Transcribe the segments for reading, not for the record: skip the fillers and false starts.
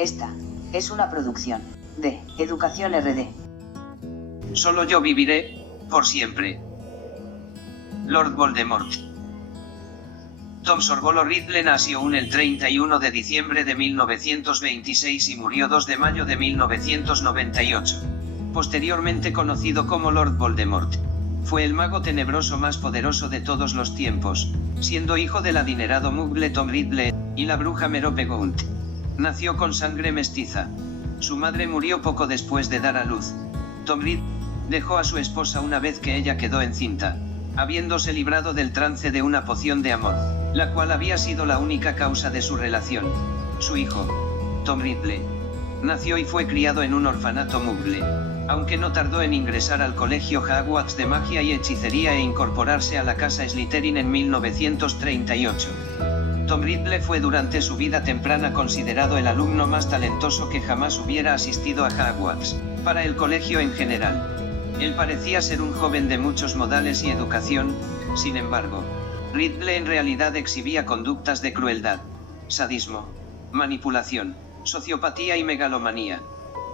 Esta es una producción de Educación RD. Solo yo viviré, por siempre. Lord Voldemort. Tom Sorbolo Riddle nació el 31 de diciembre de 1926 y murió 2 de mayo de 1998. Posteriormente conocido como Lord Voldemort. Fue el mago tenebroso más poderoso de todos los tiempos, siendo hijo del adinerado Muggle Tom Riddle y la bruja Merope Gaunt. Nació con sangre mestiza. Su madre murió poco después de dar a luz. Tom Riddle dejó a su esposa una vez que ella quedó encinta, habiéndose librado del trance de una poción de amor, la cual había sido la única causa de su relación. Su hijo, Tom Riddle, nació y fue criado en un orfanato Muggle, aunque no tardó en ingresar al colegio Hogwarts de magia y hechicería e incorporarse a la casa Slytherin en 1938. Tom Riddle fue durante su vida temprana considerado el alumno más talentoso que jamás hubiera asistido a Hogwarts, para el colegio en general. Él parecía ser un joven de muchos modales y educación, sin embargo, Riddle en realidad exhibía conductas de crueldad, sadismo, manipulación, sociopatía y megalomanía.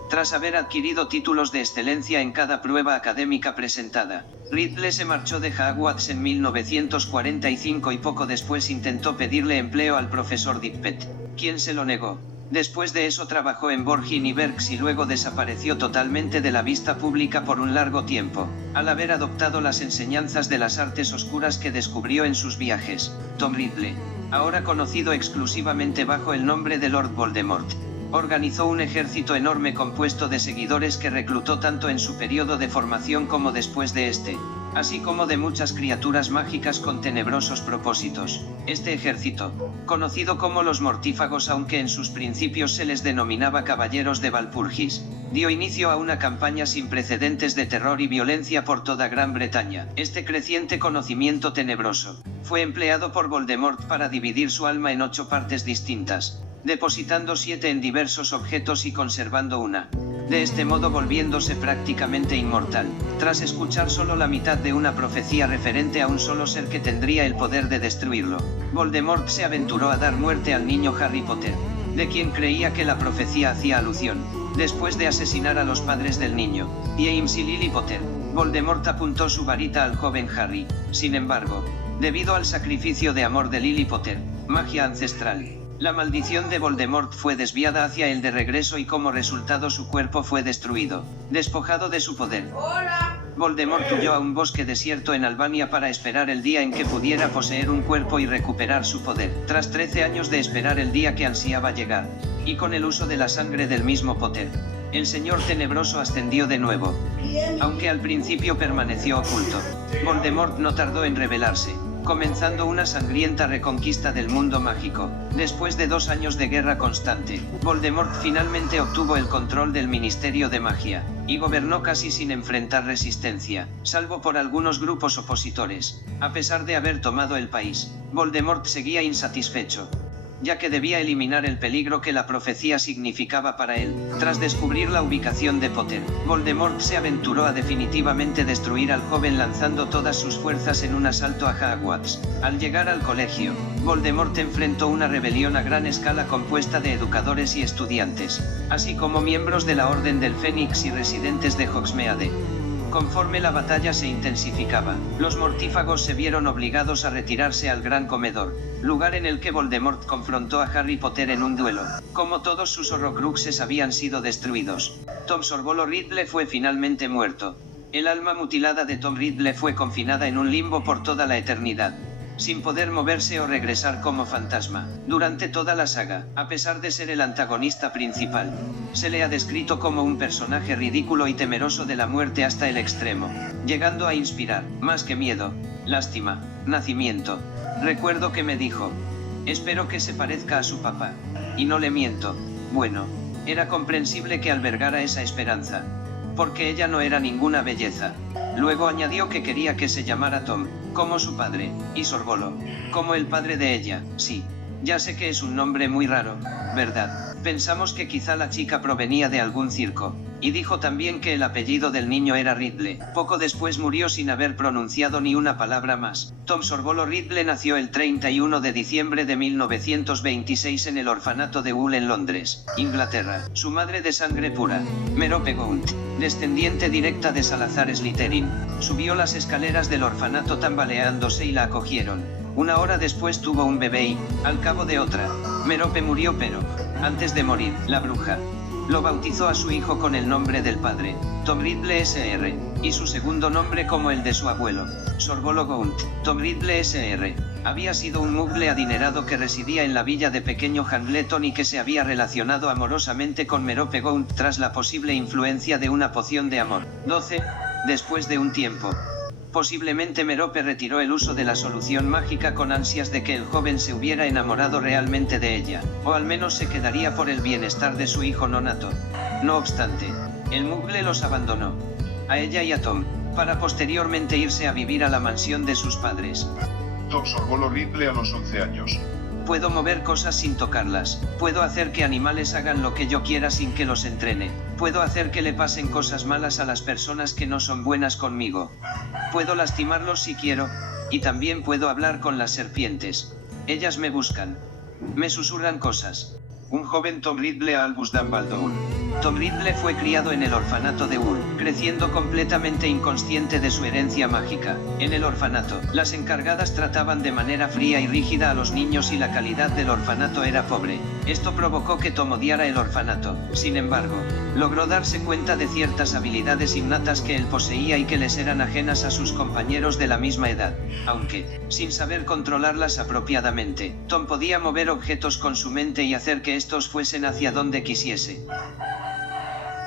Tras haber adquirido títulos de excelencia en cada prueba académica presentada, Riddle se marchó de Hogwarts en 1945 y poco después intentó pedirle empleo al profesor Dippet, quien se lo negó. Después de eso trabajó en Borgin y Burkes y luego desapareció totalmente de la vista pública por un largo tiempo, al haber adoptado las enseñanzas de las artes oscuras que descubrió en sus viajes. Tom Riddle, ahora conocido exclusivamente bajo el nombre de Lord Voldemort, organizó un ejército enorme compuesto de seguidores que reclutó tanto en su periodo de formación como después de este, así como de muchas criaturas mágicas con tenebrosos propósitos. Este ejército, conocido como los Mortífagos aunque en sus principios se les denominaba Caballeros de Valpurgis, dio inicio a una campaña sin precedentes de terror y violencia por toda Gran Bretaña. Este creciente conocimiento tenebroso fue empleado por Voldemort para dividir su alma en 8 partes distintas, depositando 7 en diversos objetos y conservando una. De este modo volviéndose prácticamente inmortal, tras escuchar solo la mitad de una profecía referente a un solo ser que tendría el poder de destruirlo. Voldemort se aventuró a dar muerte al niño Harry Potter, de quien creía que la profecía hacía alusión, después de asesinar a los padres del niño, James y Lily Potter. Voldemort apuntó su varita al joven Harry. Sin embargo, debido al sacrificio de amor de Lily Potter, magia ancestral, la maldición de Voldemort fue desviada hacia él de regreso y como resultado su cuerpo fue destruido, despojado de su poder. Voldemort huyó a un bosque desierto en Albania para esperar el día en que pudiera poseer un cuerpo y recuperar su poder. Tras 13 años de esperar el día que ansiaba llegar, y con el uso de la sangre del mismo Potter, el Señor Tenebroso ascendió de nuevo. Aunque al principio permaneció oculto, Voldemort no tardó en revelarse, comenzando una sangrienta reconquista del mundo mágico. Después de 2 años de guerra constante, Voldemort finalmente obtuvo el control del Ministerio de Magia, y gobernó casi sin enfrentar resistencia, salvo por algunos grupos opositores. A pesar de haber tomado el país, Voldemort seguía insatisfecho, ya que debía eliminar el peligro que la profecía significaba para él. Tras descubrir la ubicación de Potter, Voldemort se aventuró a definitivamente destruir al joven lanzando todas sus fuerzas en un asalto a Hogwarts. Al llegar al colegio, Voldemort enfrentó una rebelión a gran escala compuesta de educadores y estudiantes, así como miembros de la Orden del Fénix y residentes de Hogsmeade. Conforme la batalla se intensificaba, los mortífagos se vieron obligados a retirarse al Gran Comedor, lugar en el que Voldemort confrontó a Harry Potter en un duelo. Como todos sus horrocruxes habían sido destruidos, Tom Sorbolo Riddle fue finalmente muerto. El alma mutilada de Tom Riddle fue confinada en un limbo por toda la eternidad, sin poder moverse o regresar como fantasma. Durante toda la saga, a pesar de ser el antagonista principal, se le ha descrito como un personaje ridículo y temeroso de la muerte hasta el extremo, llegando a inspirar, más que miedo, lástima, nacimiento. Recuerdo que me dijo: espero que se parezca a su papá. Y no le miento. Bueno, era comprensible que albergara esa esperanza, porque ella no era ninguna belleza. Luego añadió que quería que se llamara Tom, como su padre, y Sorbolo, como el padre de ella. Sí, ya sé que es un nombre muy raro, ¿verdad? Pensamos que quizá la chica provenía de algún circo, y dijo también que el apellido del niño era Ridley. Poco después murió sin haber pronunciado ni una palabra más. Tom Sorvolo Ridley nació el 31 de diciembre de 1926 en el orfanato de Hull en Londres, Inglaterra. Su madre de sangre pura, Merope Gaunt, descendiente directa de Salazar Slytherin, subió las escaleras del orfanato tambaleándose y la acogieron. Una hora después tuvo un bebé y, al cabo de otra, Merope murió pero, antes de morir, la bruja lo bautizó a su hijo con el nombre del padre, Tom Ridley Sr., y su segundo nombre como el de su abuelo, Sorvolo Gaunt. Tom Ridley Sr. había sido un mugle adinerado que residía en la villa de Pequeño Hangleton y que se había relacionado amorosamente con Merope Gaunt tras la posible influencia de una poción de amor. 12. Después de un tiempo, posiblemente Merope retiró el uso de la solución mágica con ansias de que el joven se hubiera enamorado realmente de ella, o al menos se quedaría por el bienestar de su hijo nonato. No obstante, el mugle los abandonó, a ella y a Tom, para posteriormente irse a vivir a la mansión de sus padres. Tom Sorvolo Ridley a los 11 años. Puedo mover cosas sin tocarlas, puedo hacer que animales hagan lo que yo quiera sin que los entrene, puedo hacer que le pasen cosas malas a las personas que no son buenas conmigo. Puedo lastimarlos si quiero, y también puedo hablar con las serpientes. Ellas me buscan. Me susurran cosas. Un joven Tom Ridley a Albus Dumbledore. Tom Ridley fue criado en el orfanato de Hull, creciendo completamente inconsciente de su herencia mágica. En el orfanato, las encargadas trataban de manera fría y rígida a los niños y la calidad del orfanato era pobre. Esto provocó que Tom odiara el orfanato. Sin embargo, logró darse cuenta de ciertas habilidades innatas que él poseía y que les eran ajenas a sus compañeros de la misma edad, aunque, sin saber controlarlas apropiadamente, Tom podía mover objetos con su mente y hacer que estos fuesen hacia donde quisiese.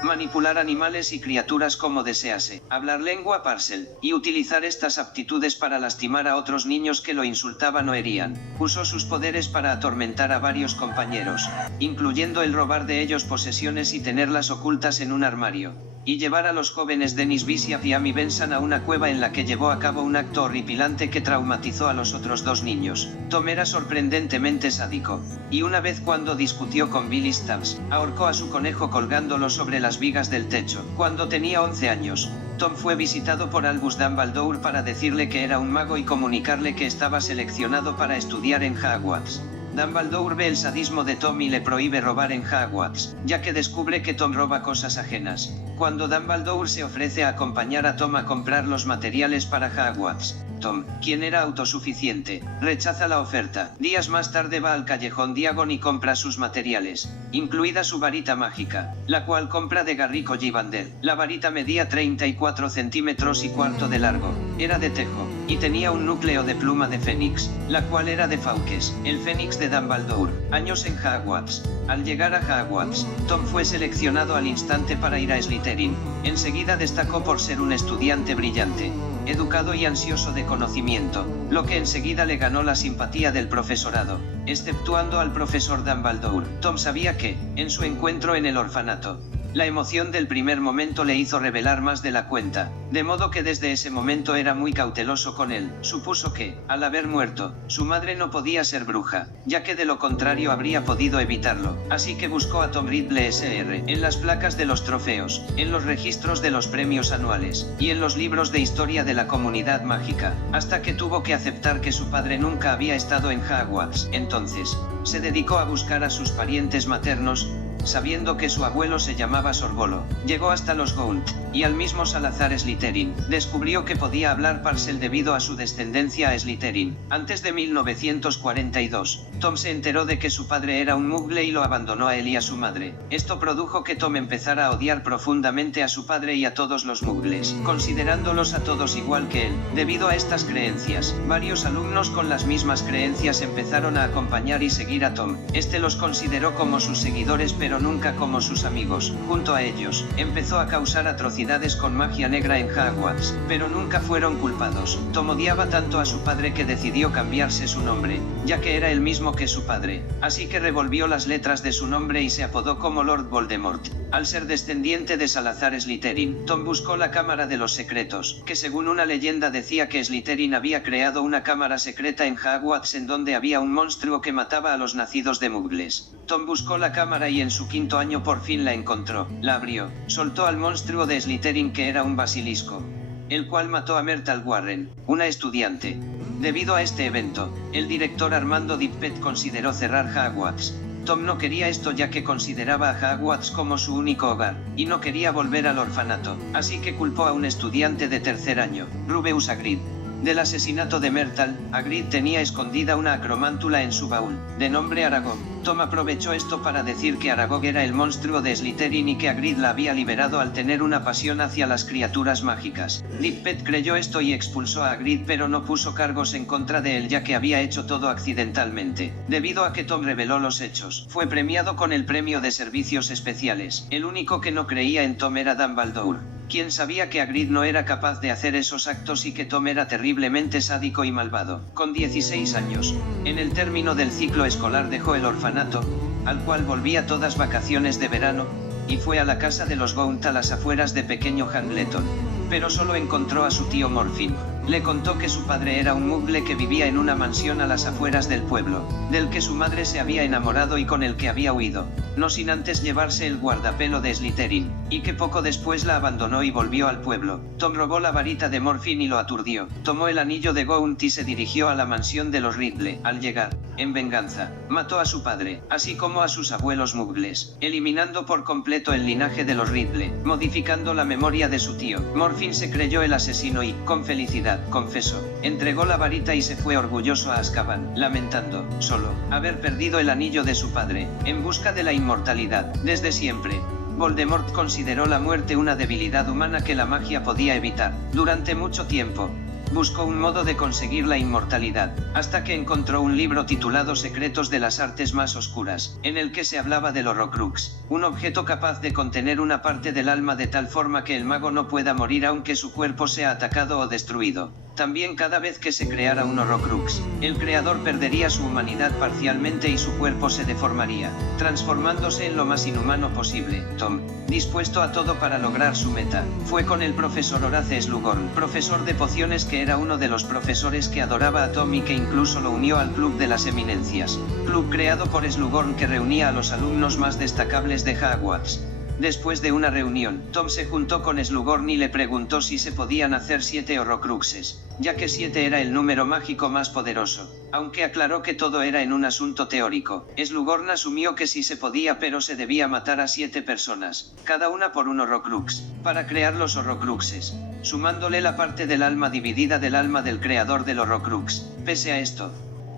Manipular animales y criaturas como desease, hablar lengua parcel, y utilizar estas aptitudes para lastimar a otros niños que lo insultaban o herían. Usó sus poderes para atormentar a varios compañeros, incluyendo el robar de ellos posesiones y tenerlas ocultas en un armario, y llevar a los jóvenes Dennis Bishop y Amy Benson a una cueva en la que llevó a cabo un acto horripilante que traumatizó a los otros dos niños. Tom era sorprendentemente sádico, y una vez cuando discutió con Billy Stubbs, ahorcó a su conejo colgándolo sobre las vigas del techo. Cuando tenía 11 años, Tom fue visitado por Albus Dumbledore para decirle que era un mago y comunicarle que estaba seleccionado para estudiar en Hogwarts. Dumbledore ve el sadismo de Tom y le prohíbe robar en Hogwarts, ya que descubre que Tom roba cosas ajenas. Cuando Dumbledore se ofrece a acompañar a Tom a comprar los materiales para Hogwarts, Tom, quien era autosuficiente, rechaza la oferta. Días más tarde va al callejón Diagon y compra sus materiales, incluida su varita mágica, la cual compra de Garrick Ollivander. La varita medía 34 centímetros y cuarto de largo, era de tejo, y tenía un núcleo de pluma de fénix, la cual era de Fawkes, el fénix de Dumbledore. Años en Hogwarts. Al llegar a Hogwarts, Tom fue seleccionado al instante para ir a Slytherin. Enseguida destacó por ser un estudiante brillante, educado y ansioso de conocimiento, lo que enseguida le ganó la simpatía del profesorado, exceptuando al profesor Dumbledore. Tom sabía que, en su encuentro en el orfanato, la emoción del primer momento le hizo revelar más de la cuenta, de modo que desde ese momento era muy cauteloso con él. Supuso que, al haber muerto, su madre no podía ser bruja, ya que de lo contrario habría podido evitarlo, así que buscó a Tom Ridley Sr. en las placas de los trofeos, en los registros de los premios anuales, y en los libros de historia de la comunidad mágica, hasta que tuvo que aceptar que su padre nunca había estado en Hogwarts. Entonces, se dedicó a buscar a sus parientes maternos, sabiendo que su abuelo se llamaba Sorvolo. Llegó hasta los Gaunt, y al mismo Salazar Slytherin. Descubrió que podía hablar parcel debido a su descendencia a Slytherin. Antes de 1942, Tom se enteró de que su padre era un mugle y lo abandonó a él y a su madre. Esto produjo que Tom empezara a odiar profundamente a su padre y a todos los mugles, considerándolos a todos igual que él. Debido a estas creencias, varios alumnos con las mismas creencias empezaron a acompañar y seguir a Tom. Este los consideró como sus seguidores, pero pero nunca como sus amigos. Junto a ellos, empezó a causar atrocidades con magia negra en Hogwarts, pero nunca fueron culpados. Tom odiaba tanto a su padre que decidió cambiarse su nombre, ya que era el mismo que su padre, así que revolvió las letras de su nombre y se apodó como Lord Voldemort. Al ser descendiente de Salazar Slytherin, Tom buscó la Cámara de los Secretos, que según una leyenda decía que Slytherin había creado una cámara secreta en Hogwarts en donde había un monstruo que mataba a los nacidos de muggles. Tom buscó la cámara y en su quinto año por fin la encontró, la abrió, soltó al monstruo de Slytherin que era un basilisco, el cual mató a Myrtle Warren, una estudiante. Debido a este evento, el director Armando Dippet consideró cerrar Hogwarts. Tom no quería esto ya que consideraba a Hogwarts como su único hogar, y no quería volver al orfanato, así que culpó a un estudiante de tercer año, Rubeus Hagrid, del asesinato de Myrtle. Hagrid tenía escondida una acromántula en su baúl, de nombre Aragog. Tom aprovechó esto para decir que Aragog era el monstruo de Slytherin y que Hagrid la había liberado al tener una pasión hacia las criaturas mágicas. Dippet creyó esto y expulsó a Hagrid, pero no puso cargos en contra de él ya que había hecho todo accidentalmente. Debido a que Tom reveló los hechos, fue premiado con el premio de servicios especiales. El único que no creía en Tom era Dumbledore, quien sabía que Hagrid no era capaz de hacer esos actos y que Tom era terriblemente sádico y malvado. Con 16 años, en el término del ciclo escolar dejó el orfanato, al cual volvía todas vacaciones de verano, y fue a la casa de los Gaunt a las afueras de Pequeño Hangleton. Pero solo encontró a su tío Morfin. Le contó que su padre era un muggle que vivía en una mansión a las afueras del pueblo, del que su madre se había enamorado y con el que había huido, no sin antes llevarse el guardapelo de Slytherin, y que poco después la abandonó y volvió al pueblo. Tom robó la varita de Morfin y lo aturdió. Tomó el anillo de Gaunt y se dirigió a la mansión de los Riddle. Al llegar, en venganza, mató a su padre, así como a sus abuelos muggles, eliminando por completo el linaje de los Riddle, modificando la memoria de su tío. Morfin se creyó el asesino y, con felicidad, confesó, entregó la varita y se fue orgulloso a Azkaban, lamentando, solo, haber perdido el anillo de su padre, en busca de la inmortalidad. Desde siempre, Voldemort consideró la muerte una debilidad humana que la magia podía evitar. Durante mucho tiempo, buscó un modo de conseguir la inmortalidad, hasta que encontró un libro titulado Secretos de las Artes Más Oscuras, en el que se hablaba del Horrocrux, un objeto capaz de contener una parte del alma de tal forma que el mago no pueda morir aunque su cuerpo sea atacado o destruido. También cada vez que se creara un Horrocrux, el creador perdería su humanidad parcialmente y su cuerpo se deformaría, transformándose en lo más inhumano posible. Tom, dispuesto a todo para lograr su meta, fue con el profesor Horace Slughorn, profesor de pociones que era uno de los profesores que adoraba a Tom y que incluso lo unió al Club de las Eminencias, club creado por Slughorn que reunía a los alumnos más destacables de Hogwarts. Después de una reunión, Tom se juntó con Slughorn y le preguntó si se podían hacer 7 Horrocruxes, ya que 7 era el número mágico más poderoso, aunque aclaró que todo era en un asunto teórico. Slughorn asumió que sí se podía, pero se debía matar a 7 personas, cada una por un Horrocrux, para crear los Horrocruxes, sumándole la parte del alma dividida del alma del creador del Horrocrux. Pese a esto,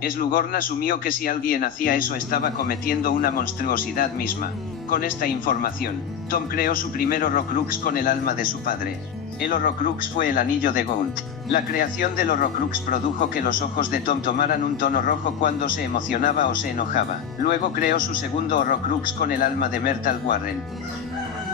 Slughorn asumió que si alguien hacía eso estaba cometiendo una monstruosidad misma. Con esta información, Tom creó su primer Horrocrux con el alma de su padre. El Horrocrux fue el anillo de Gaunt. La creación del Horrocrux produjo que los ojos de Tom tomaran un tono rojo cuando se emocionaba o se enojaba. Luego creó su segundo Horrocrux con el alma de Myrtle Warren.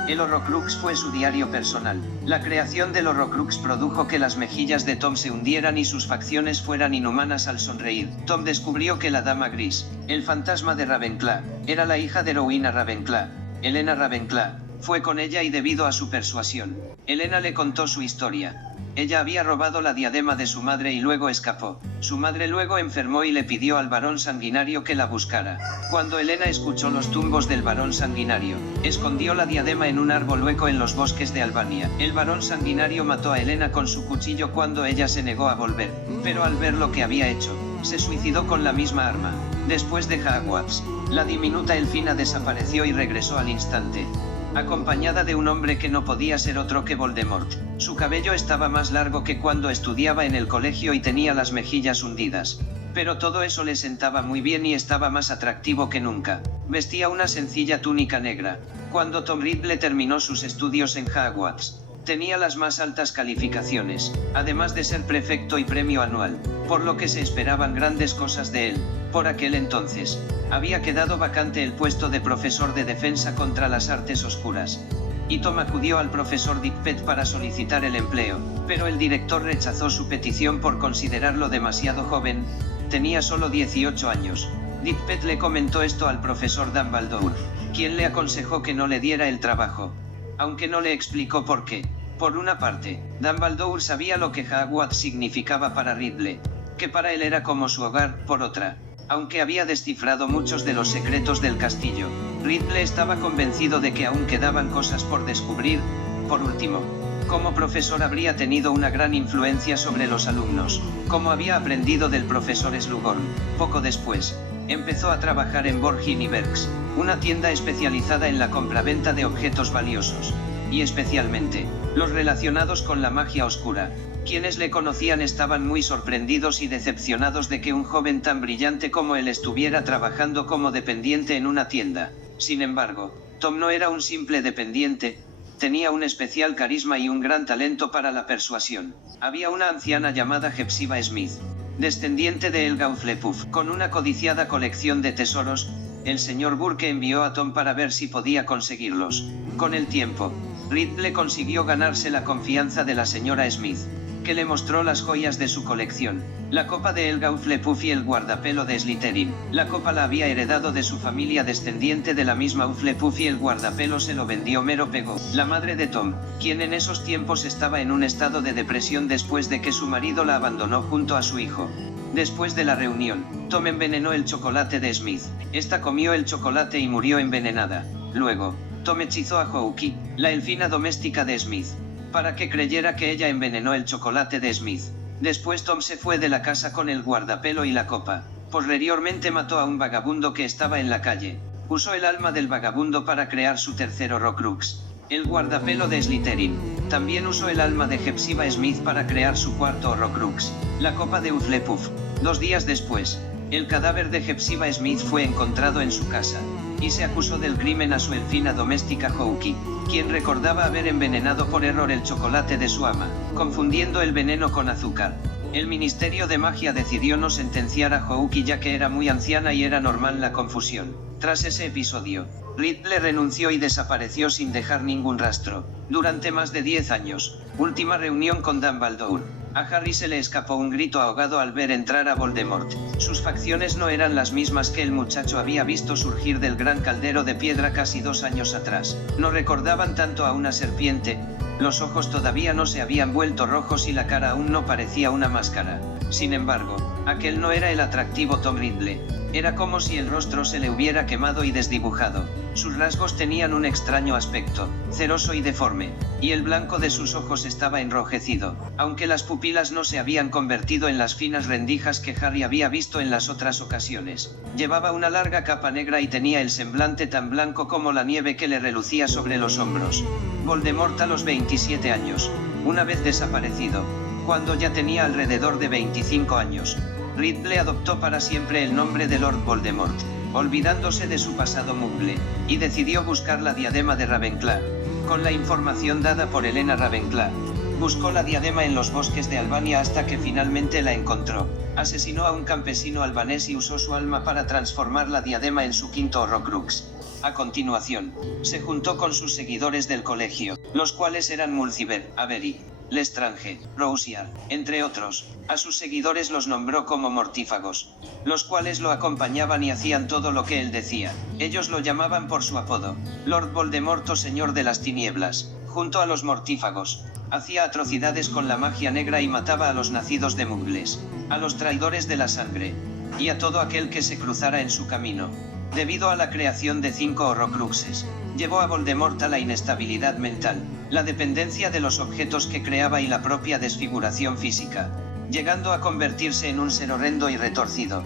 El Horrocrux fue su diario personal. La creación del Horrocrux produjo que las mejillas de Tom se hundieran y sus facciones fueran inhumanas al sonreír. Tom descubrió que la Dama Gris, el fantasma de Ravenclaw, era la hija de Rowena Ravenclaw, Helena Ravenclaw. Fue con ella y debido a su persuasión, Helena le contó su historia. Ella había robado la diadema de su madre y luego escapó. Su madre luego enfermó y le pidió al varón sanguinario que la buscara. Cuando Helena escuchó los tumbos del varón sanguinario, escondió la diadema en un árbol hueco en los bosques de Albania. El varón sanguinario mató a Helena con su cuchillo cuando ella se negó a volver, pero al ver lo que había hecho, se suicidó con la misma arma. Después de Hogwarts, la diminuta Elfina desapareció y regresó al instante, acompañada de un hombre que no podía ser otro que Voldemort. Su cabello estaba más largo que cuando estudiaba en el colegio y tenía las mejillas hundidas. Pero todo eso le sentaba muy bien y estaba más atractivo que nunca. Vestía una sencilla túnica negra. Cuando Tom Riddle terminó sus estudios en Hogwarts, tenía las más altas calificaciones, además de ser prefecto y premio anual, por lo que se esperaban grandes cosas de él. Por aquel entonces, Había quedado vacante el puesto de profesor de defensa contra las artes oscuras. Y Tom acudió al profesor Dickpet para solicitar el empleo, pero el director rechazó su petición por considerarlo demasiado joven. Tenía solo 18 años. Dickpet le comentó esto al profesor Dumbledore, quien le aconsejó que no le diera el trabajo, aunque no le explicó por qué. Por una parte, Dumbledore sabía lo que Hogwarts significaba para Ridley, que para él era como su hogar. Por otra, aunque había descifrado muchos de los secretos del castillo, Ridley estaba convencido de que aún quedaban cosas por descubrir. Por último, como profesor habría tenido una gran influencia sobre los alumnos, como había aprendido del profesor Slughorn. Poco después, empezó a trabajar en Borgin y Burkes, una tienda especializada en la compraventa de objetos valiosos, y especialmente, los relacionados con la magia oscura. Quienes le conocían estaban muy sorprendidos y decepcionados de que un joven tan brillante como él estuviera trabajando como dependiente en una tienda. Sin embargo, Tom no era un simple dependiente, tenía un especial carisma y un gran talento para la persuasión. Había una anciana llamada Hepzibah Smith, descendiente de Helga Hufflepuff, con una codiciada colección de tesoros. El señor Burke envió a Tom para ver si podía conseguirlos. Con el tiempo, Ridley consiguió ganarse la confianza de la señora Smith, que le mostró las joyas de su colección, la copa de Helga Hufflepuff y el guardapelo de Slytherin. La copa la había heredado de su familia descendiente de la misma Hufflepuff y el guardapelo se lo vendió Mero Pego, la madre de Tom, quien en esos tiempos estaba en un estado de depresión después de que su marido la abandonó junto a su hijo. Después de la reunión, Tom envenenó el chocolate de Smith. Esta comió el chocolate y murió envenenada. Luego, Tom hechizó a Hawkie, la elfina doméstica de Smith, para que creyera que ella envenenó el chocolate de Smith. Después Tom se fue de la casa con el guardapelo y la copa. Posteriormente mató a un vagabundo que estaba en la calle. Usó el alma del vagabundo para crear su tercer Horrocrux, el guardapelo de Slytherin. También usó el alma de Hepzibah Smith para crear su cuarto Horrocrux, la copa de Hufflepuff. 2 días después, el cadáver de Hepzibah Smith fue encontrado en su casa, y se acusó del crimen a su elfina doméstica Hawkie, quien recordaba haber envenenado por error el chocolate de su ama, confundiendo el veneno con azúcar. El Ministerio de Magia decidió no sentenciar a Hawkie ya que era muy anciana y era normal la confusión. Tras ese episodio, Ridley renunció y desapareció sin dejar ningún rastro. Durante más de 10 años, última reunión con Dumbledore. A Harry se le escapó un grito ahogado al ver entrar a Voldemort. Sus facciones no eran las mismas que el muchacho había visto surgir del gran caldero de piedra casi 2 años atrás. No recordaban tanto a una serpiente, los ojos todavía no se habían vuelto rojos y la cara aún no parecía una máscara. Sin embargo, aquel no era el atractivo Tom Ridley. Era como si el rostro se le hubiera quemado y desdibujado. Sus rasgos tenían un extraño aspecto, ceroso y deforme, y el blanco de sus ojos estaba enrojecido, aunque las pupilas no se habían convertido en las finas rendijas que Harry había visto en las otras ocasiones. Llevaba una larga capa negra y tenía el semblante tan blanco como la nieve que le relucía sobre los hombros. Voldemort a los 27 años, una vez desaparecido, cuando ya tenía alrededor de 25 años. Ridley adoptó para siempre el nombre de Lord Voldemort, olvidándose de su pasado muggle, y decidió buscar la diadema de Ravenclaw. Con la información dada por Helena Ravenclaw, buscó la diadema en los bosques de Albania hasta que finalmente la encontró. Asesinó a un campesino albanés y usó su alma para transformar la diadema en su quinto Horrocrux. A continuación, se juntó con sus seguidores del colegio, los cuales eran Mulciber, Avery, Lestrange, Rousier, entre otros. A sus seguidores los nombró como mortífagos, los cuales lo acompañaban y hacían todo lo que él decía. Ellos lo llamaban por su apodo, Lord Voldemort o Señor de las Tinieblas. Junto a los mortífagos, hacía atrocidades con la magia negra y mataba a los nacidos de muggles, a los traidores de la sangre, y a todo aquel que se cruzara en su camino. Debido a la creación de 5 Horrocruxes, llevó a Voldemort a la inestabilidad mental, la dependencia de los objetos que creaba y la propia desfiguración física, llegando a convertirse en un ser horrendo y retorcido.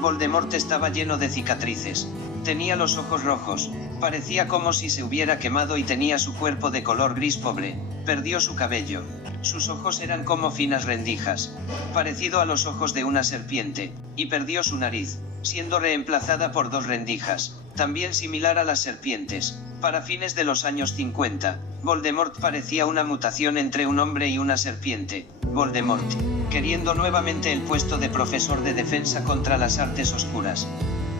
Voldemort estaba lleno de cicatrices, tenía los ojos rojos, parecía como si se hubiera quemado y tenía su cuerpo de color gris pobre, perdió su cabello, sus ojos eran como finas rendijas, parecido a los ojos de una serpiente, y perdió su nariz, siendo reemplazada por 2 rendijas, también similar a las serpientes. Para fines de los años 50, Voldemort parecía una mutación entre un hombre y una serpiente. Voldemort, queriendo nuevamente el puesto de profesor de defensa contra las artes oscuras,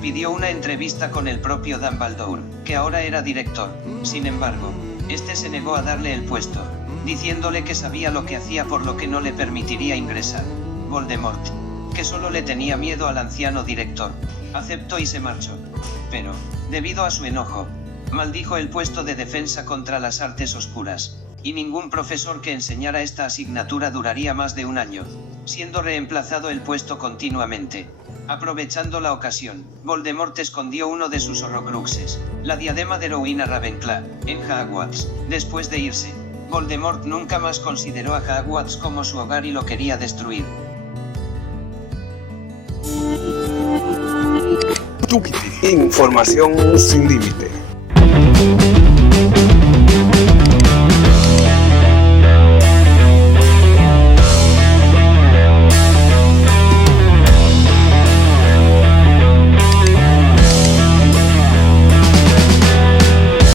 pidió una entrevista con el propio Dumbledore, que ahora era director. Sin embargo, este se negó a darle el puesto, diciéndole que sabía lo que hacía por lo que no le permitiría ingresar. Voldemort, que solo le tenía miedo al anciano director, aceptó y se marchó. Pero, debido a su enojo, maldijo el puesto de defensa contra las artes oscuras, y ningún profesor que enseñara esta asignatura duraría más de un año, siendo reemplazado el puesto continuamente. Aprovechando la ocasión, Voldemort escondió uno de sus horrocruxes, la diadema de Rowena Ravenclaw, en Hogwarts. Después de irse, Voldemort nunca más consideró a Hogwarts como su hogar y lo quería destruir. Información sin límite.